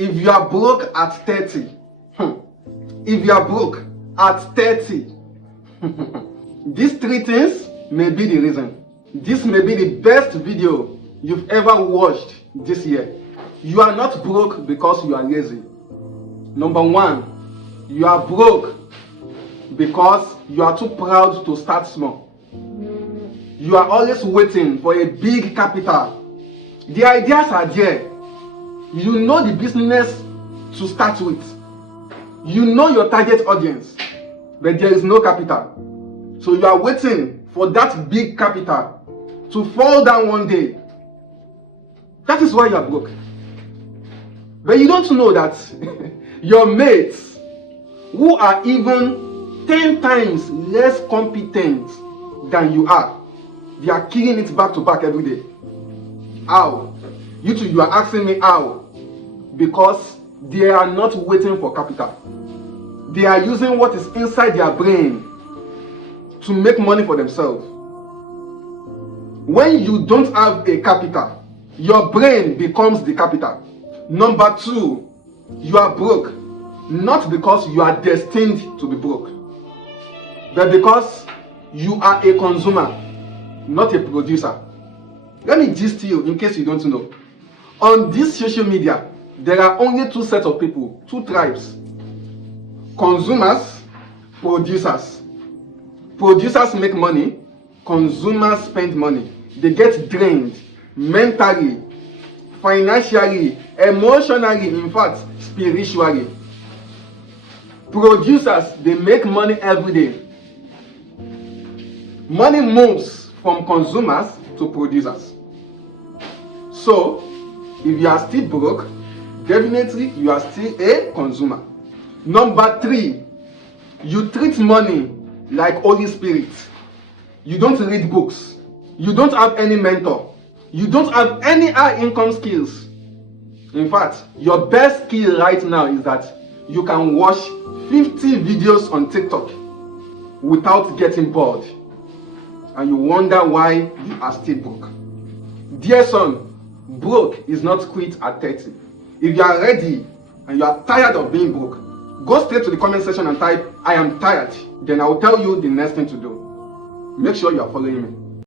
if you are broke at 30, if you are broke at 30, these three things may be the reason. This may be the best video you've ever watched this year. You are not broke because you are lazy. Number one, you are broke because you are too proud to start small. You are always waiting for a big capital. The ideas are there. You know the business to start with. You know your target audience, but there is no capital. So you are waiting for that big capital to fall down one day. That is why you are broke. But you don't know that your mates, who are even 10 times less competent than you are, they are killing it back to back every day. How? You two, you are asking me how? Because they are not waiting for capital. They are using what is inside their brain to make money for themselves. When you don't have a capital, your brain becomes the capital. Number two, you are broke not because you are destined to be broke, but because you are a consumer, not a producer. Let me gist you in case you don't know. On this social media, there are only two sets of people, two tribes. Consumers, producers. Producers make money, consumers spend money. They get drained mentally, financially, emotionally, in fact, spiritually. Producers, they make money every day. Money moves from consumers to producers. So, if you are still broke, definitely you are still a consumer. Number three, you treat money like Holy Spirit. You don't read books. You don't have any mentor. You don't have any high income skills. In fact, your best skill right now is that you can watch 50 videos on TikTok without getting bored. And you wonder why you are still broke. Dear son, broke is not quit at 30. If you are ready and you are tired of being broke, go straight to the comment section and type, I am tired. Then I will tell you the next thing to do. Make sure you are following me.